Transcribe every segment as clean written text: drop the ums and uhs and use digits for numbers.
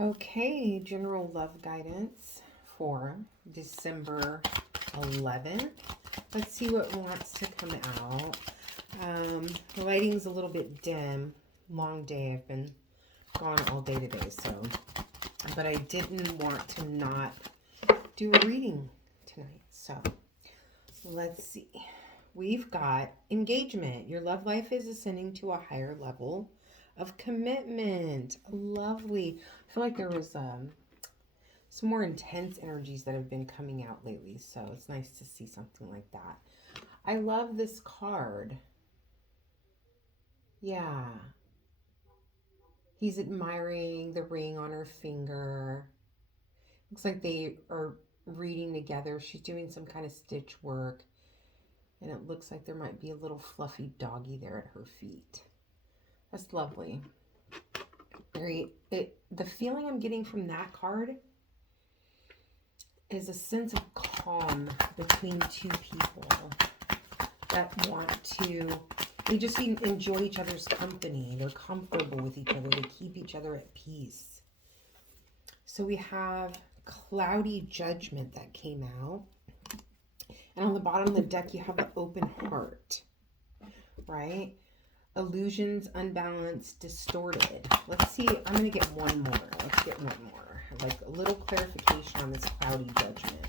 Okay, general love guidance for December 11th. Let's see what wants to come out. The lighting's a little bit dim. Long day. I've been gone all day today, but I didn't want to not do a reading tonight. So let's see. We've got engagement. Your love life is ascending to a higher level of commitment. Lovely. I feel like there was some more intense energies that have been coming out lately, so it's nice to see something like that. I love this card. Yeah. He's admiring the ring on her finger. Looks like they are reading together. She's doing some kind of stitch work. And it looks like there might be a little fluffy doggy there at her feet. That's lovely. The feeling I'm getting from that card is a sense of calm between two people that want to, they just enjoy each other's company. They're comfortable with each other. They keep each other at peace. So we have cloudy judgment that came out. And on the bottom of the deck, you have the open heart, right? Illusions, unbalanced, distorted. Let's see. I'm going to get one more. Let's get one more. Like a little clarification on this cloudy judgment.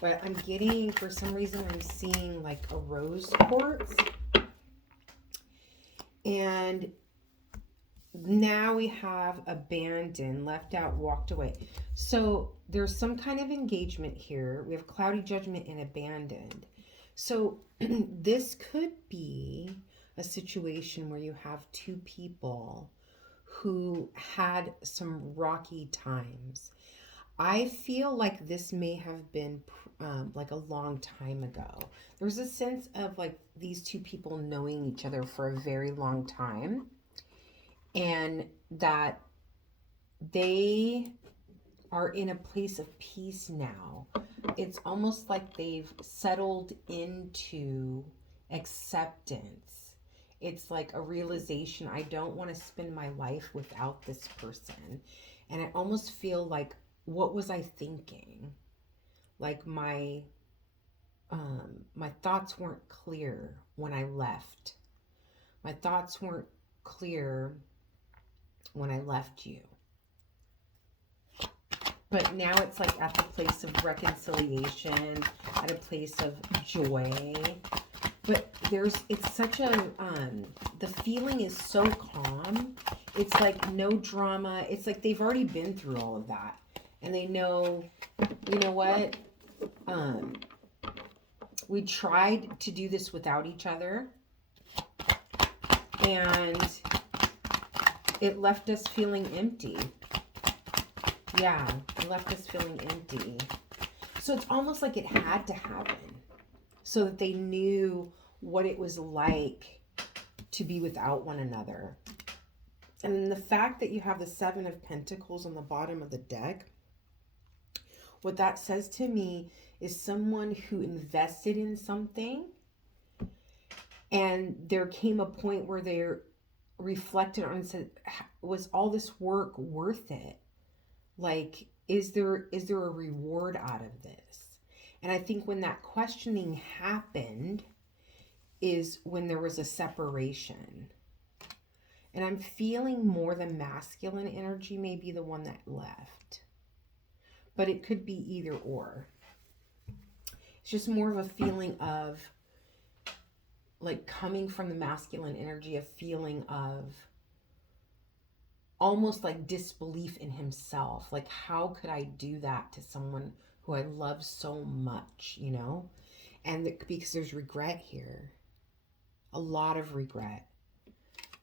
But I'm getting, for some reason, I'm seeing like a rose quartz. And now we have abandoned, left out, walked away. So there's some kind of engagement here. We have cloudy judgment and abandoned. So this could be a situation where you have two people who had some rocky times. I feel like this may have been like a long time ago. There's a sense of like these two people knowing each other for a very long time, and that they are in a place of peace now. It's almost like they've settled into acceptance. It's like a realization, I don't want to spend my life without this person. And I almost feel like, what was I thinking? Like my thoughts weren't clear when I left. My thoughts weren't clear when I left you. But now it's like at the place of reconciliation, at a place of joy. But it's such a, the feeling is so calm. It's like no drama. It's like they've already been through all of that. And they know, you know what? We tried to do this without each other. And it left us feeling empty. Yeah, it left us feeling empty. So it's almost like it had to happen so that they knew what it was like to be without one another. And the fact that you have the Seven of Pentacles on the bottom of the deck, what that says to me is someone who invested in something, and there came a point where they reflected on and said, was all this work worth it? Like, is there a reward out of this? And I think when that questioning happened is when there was a separation. And I'm feeling more the masculine energy may be the one that left. But it could be either or. It's just more of a feeling of, like, coming from the masculine energy, a feeling of almost like disbelief in himself. Like, how could I do that to someone who I love so much, you know? And because there's regret here. A lot of regret.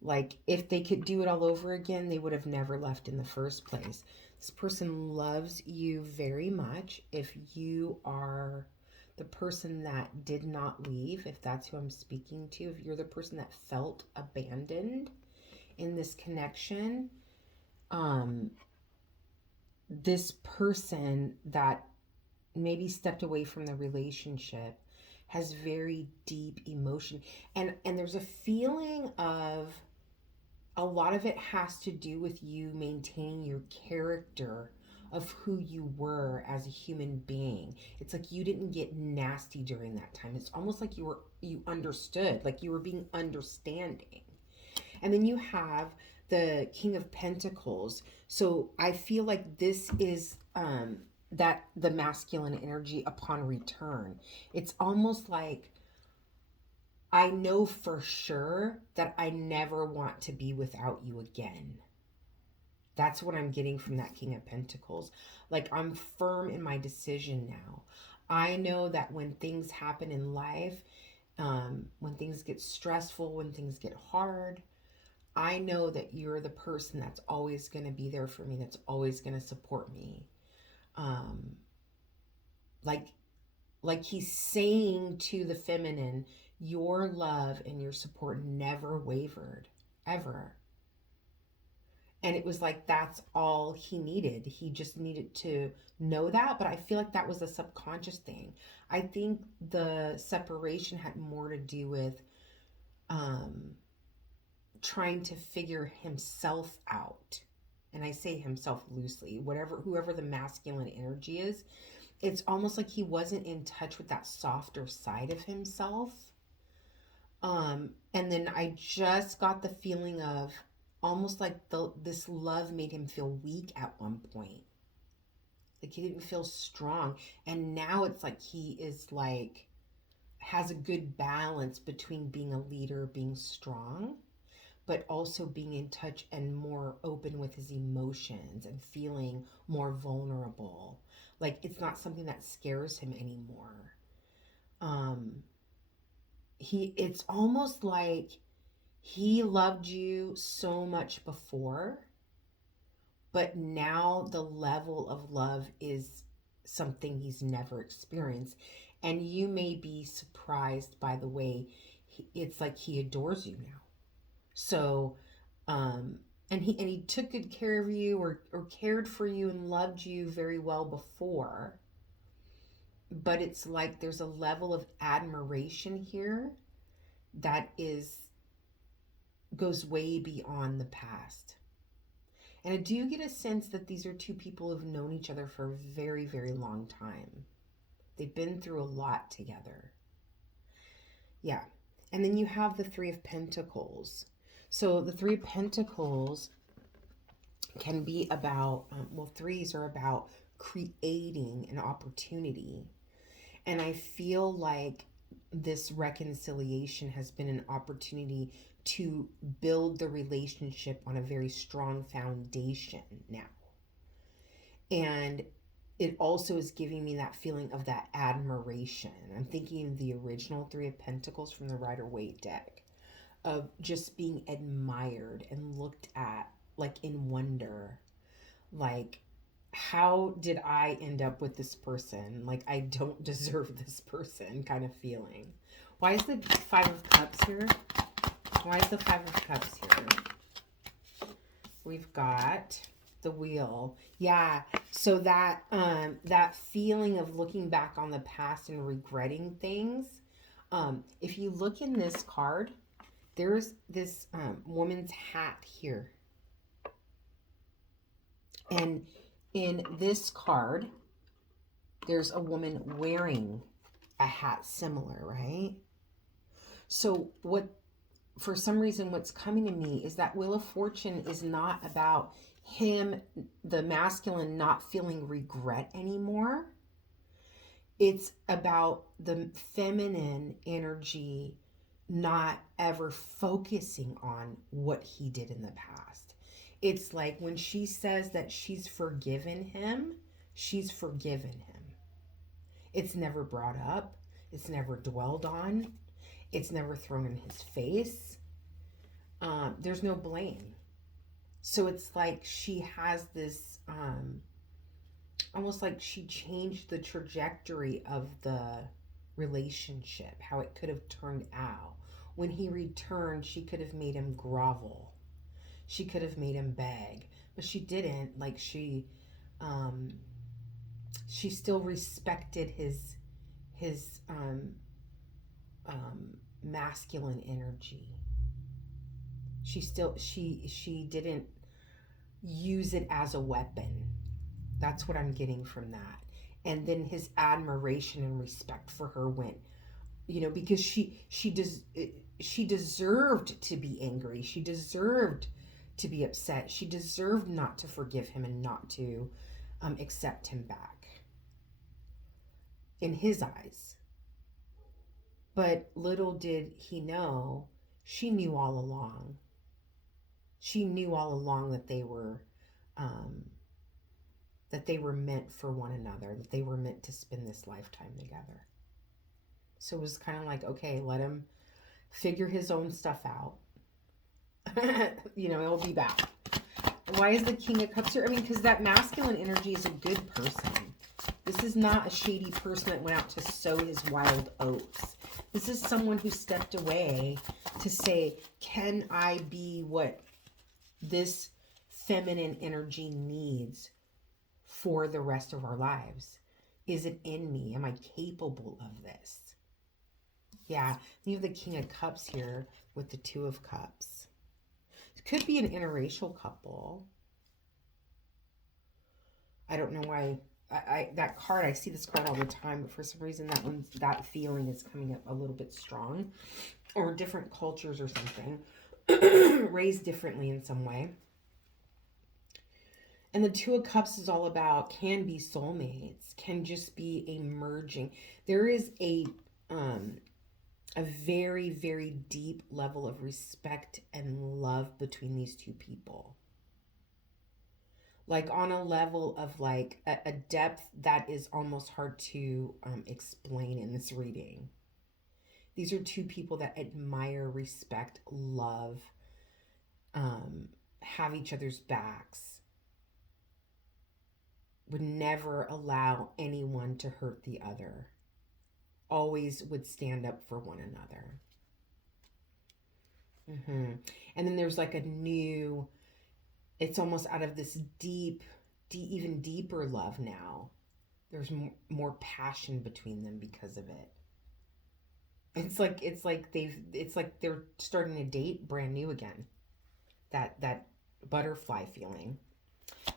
Like, if they could do it all over again, they would have never left in the first place. This person loves you very much. If you are the person that did not leave, if that's who I'm speaking to, if you're the person that felt abandoned in this connection, this person that maybe stepped away from the relationship has very deep emotion, and there's a feeling of a lot of it has to do with you maintaining your character of who you were as a human being. It's like you didn't get nasty during that time. It's almost like you understood, like you were being understanding. And then you have the King of Pentacles. So I feel like this is that the masculine energy upon return. It's almost like I know for sure that I never want to be without you again. That's what I'm getting from that King of Pentacles. Like, I'm firm in my decision now. I know that when things happen in life, when things get stressful, when things get hard, I know that you're the person that's always going to be there for me, that's always going to support me. Um, like, like he's saying to the feminine, your love and your support never wavered, ever. And it was like that's all he needed. He just needed to know that. But I feel like that was a subconscious thing. I think the separation had more to do with um, trying to figure himself out. And I say himself loosely, whoever the masculine energy is, it's almost like he wasn't in touch with that softer side of himself. And then I just got the feeling of almost like this love made him feel weak at one point. Like he didn't feel strong. And now it's like he is like, has a good balance between being a leader, being strong, but also being in touch and more open with his emotions and feeling more vulnerable. Like it's not something that scares him anymore. Um, it's almost like he loved you so much before, but now the level of love is something he's never experienced. And you may be surprised by the way it's like he adores you now. So, and he took good care of you or cared for you and loved you very well before. But it's like there's a level of admiration here that goes way beyond the past. And I do get a sense that these are two people who've known each other for a very, very long time. They've been through a lot together. Yeah. And then you have the Three of Pentacles. So the Three of Pentacles can be about, threes are about creating an opportunity. And I feel like this reconciliation has been an opportunity to build the relationship on a very strong foundation now. And it also is giving me that feeling of that admiration. I'm thinking of the original Three of Pentacles from the Rider-Waite deck, of just being admired and looked at like in wonder. Like, how did I end up with this person? Like, I don't deserve this person kind of feeling. Why is the Five of Cups here? Why is the Five of Cups here? We've got the Wheel. Yeah, so that feeling of looking back on the past and regretting things. If you look in this card, there's this woman's hat here. And in this card, there's a woman wearing a hat similar, right? So for some reason, what's coming to me is that Wheel of Fortune is not about him, the masculine, not feeling regret anymore. It's about the feminine energy not ever focusing on what he did in the past. It's like when she says that she's forgiven him, she's forgiven him. It's never brought up. It's never dwelled on. It's never thrown in his face. There's no blame. So it's like she has this, almost like she changed the trajectory of the relationship, how it could have turned out. When he returned, she could have made him grovel. She could have made him beg, but she didn't. Like she still respected his masculine energy. She didn't use it as a weapon. That's what I'm getting from that. And then his admiration and respect for her went, because she deserved to be angry. She deserved to be upset. She deserved not to forgive him and not to accept him back in his eyes. But little did he know, she knew all along. She knew all along um, that they were meant for one another, that they were meant to spend this lifetime together. So it was kind of like, okay, let him figure his own stuff out. He'll be back. Why is the King of Cups here? I mean, because that masculine energy is a good person. This is not a shady person that went out to sow his wild oats. This is someone who stepped away to say, can I be what this feminine energy needs for the rest of our lives? Is it in me? Am I capable of this? Yeah, you have the King of Cups here with the Two of Cups. It could be an interracial couple. I don't know why. That card, I see this card all the time, but for some reason that feeling is coming up a little bit strong. Or different cultures or something. Raised differently in some way. And the Two of Cups is all about, can be soulmates, can just be a merging. There is a very, very deep level of respect and love between these two people. Like on a level of like a depth that is almost hard to explain in this reading. These are two people that admire, respect, love, have each other's backs, would never allow anyone to hurt the other, always would stand up for one another. And then there's like a new, it's almost out of this deep, even deeper love now. There's more passion between them because of it. It's like they're starting to date brand new again. That butterfly feeling.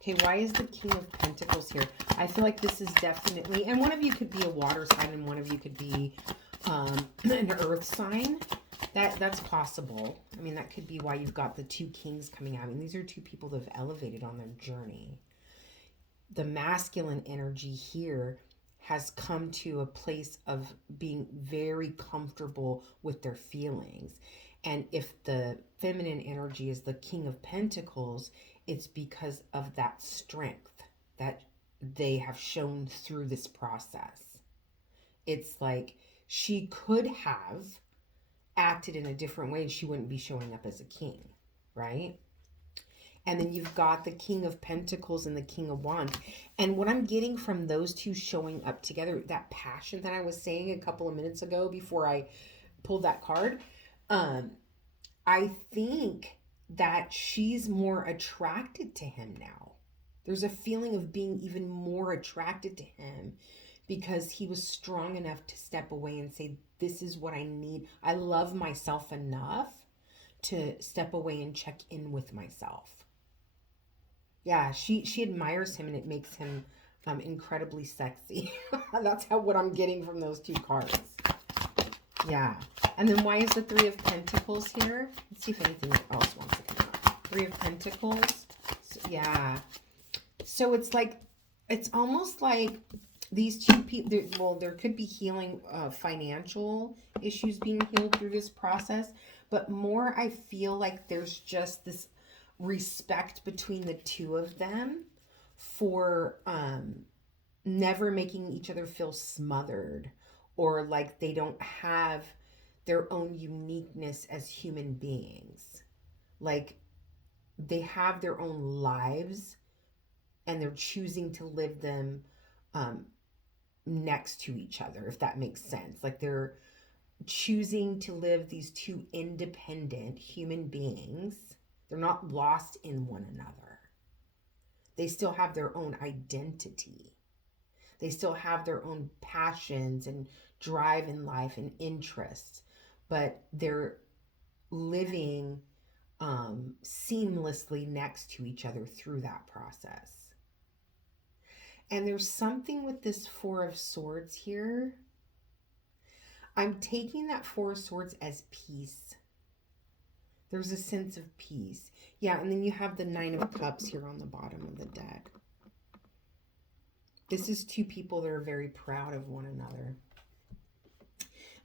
Okay, why is the King of Pentacles here? I feel like this is definitely, and one of you could be a water sign and one of you could be an earth sign. That's possible. I mean, that could be why you've got the two kings coming out. I mean, these are two people that have elevated on their journey. The masculine energy here has come to a place of being very comfortable with their feelings. And if the feminine energy is the King of Pentacles, it's because of that strength that they have shown through this process. It's like she could have acted in a different way and she wouldn't be showing up as a king, right? And then you've got the King of Pentacles and the King of Wands. And what I'm getting from those two showing up together, that passion that I was saying a couple of minutes ago before I pulled that card, I think that she's more attracted to him now. There's a feeling of being even more attracted to him because he was strong enough to step away and say, this is what I need. I love myself enough to step away and check in with myself. Yeah, she admires him and it makes him incredibly sexy. That's what I'm getting from those two cards. Yeah. And then why is the Three of Pentacles here? Let's see if anything else wants to come up. Three of Pentacles. So, yeah. So it's like, it's almost like these two people, well, there could be healing, financial issues being healed through this process. But more, I feel like there's just this respect between the two of them for never making each other feel smothered or like they don't have their own uniqueness as human beings. Like they have their own lives and they're choosing to live them next to each other, if that makes sense. Like they're choosing to live these two independent human beings. They're not lost in one another. They still have their own identity. They still have their own passions and drive in life and interests, but they're living seamlessly next to each other through that process. And there's something with this Four of Swords here. I'm taking that Four of Swords as peace. There's a sense of peace. Yeah, and then you have the Nine of Cups here on the bottom of the deck. This is two people that are very proud of one another.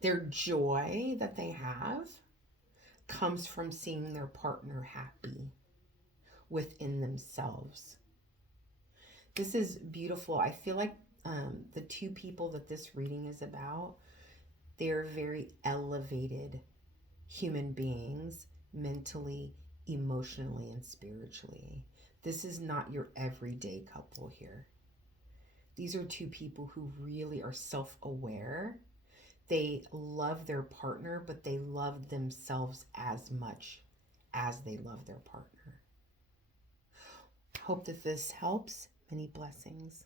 Their joy that they have comes from seeing their partner happy within themselves. This is beautiful. I feel like the two people that this reading is about, they're very elevated human beings, mentally, emotionally, and spiritually. This is not your everyday couple here. These are two people who really are self-aware. They love their partner, but they love themselves as much as they love their partner. Hope that this helps. Many blessings.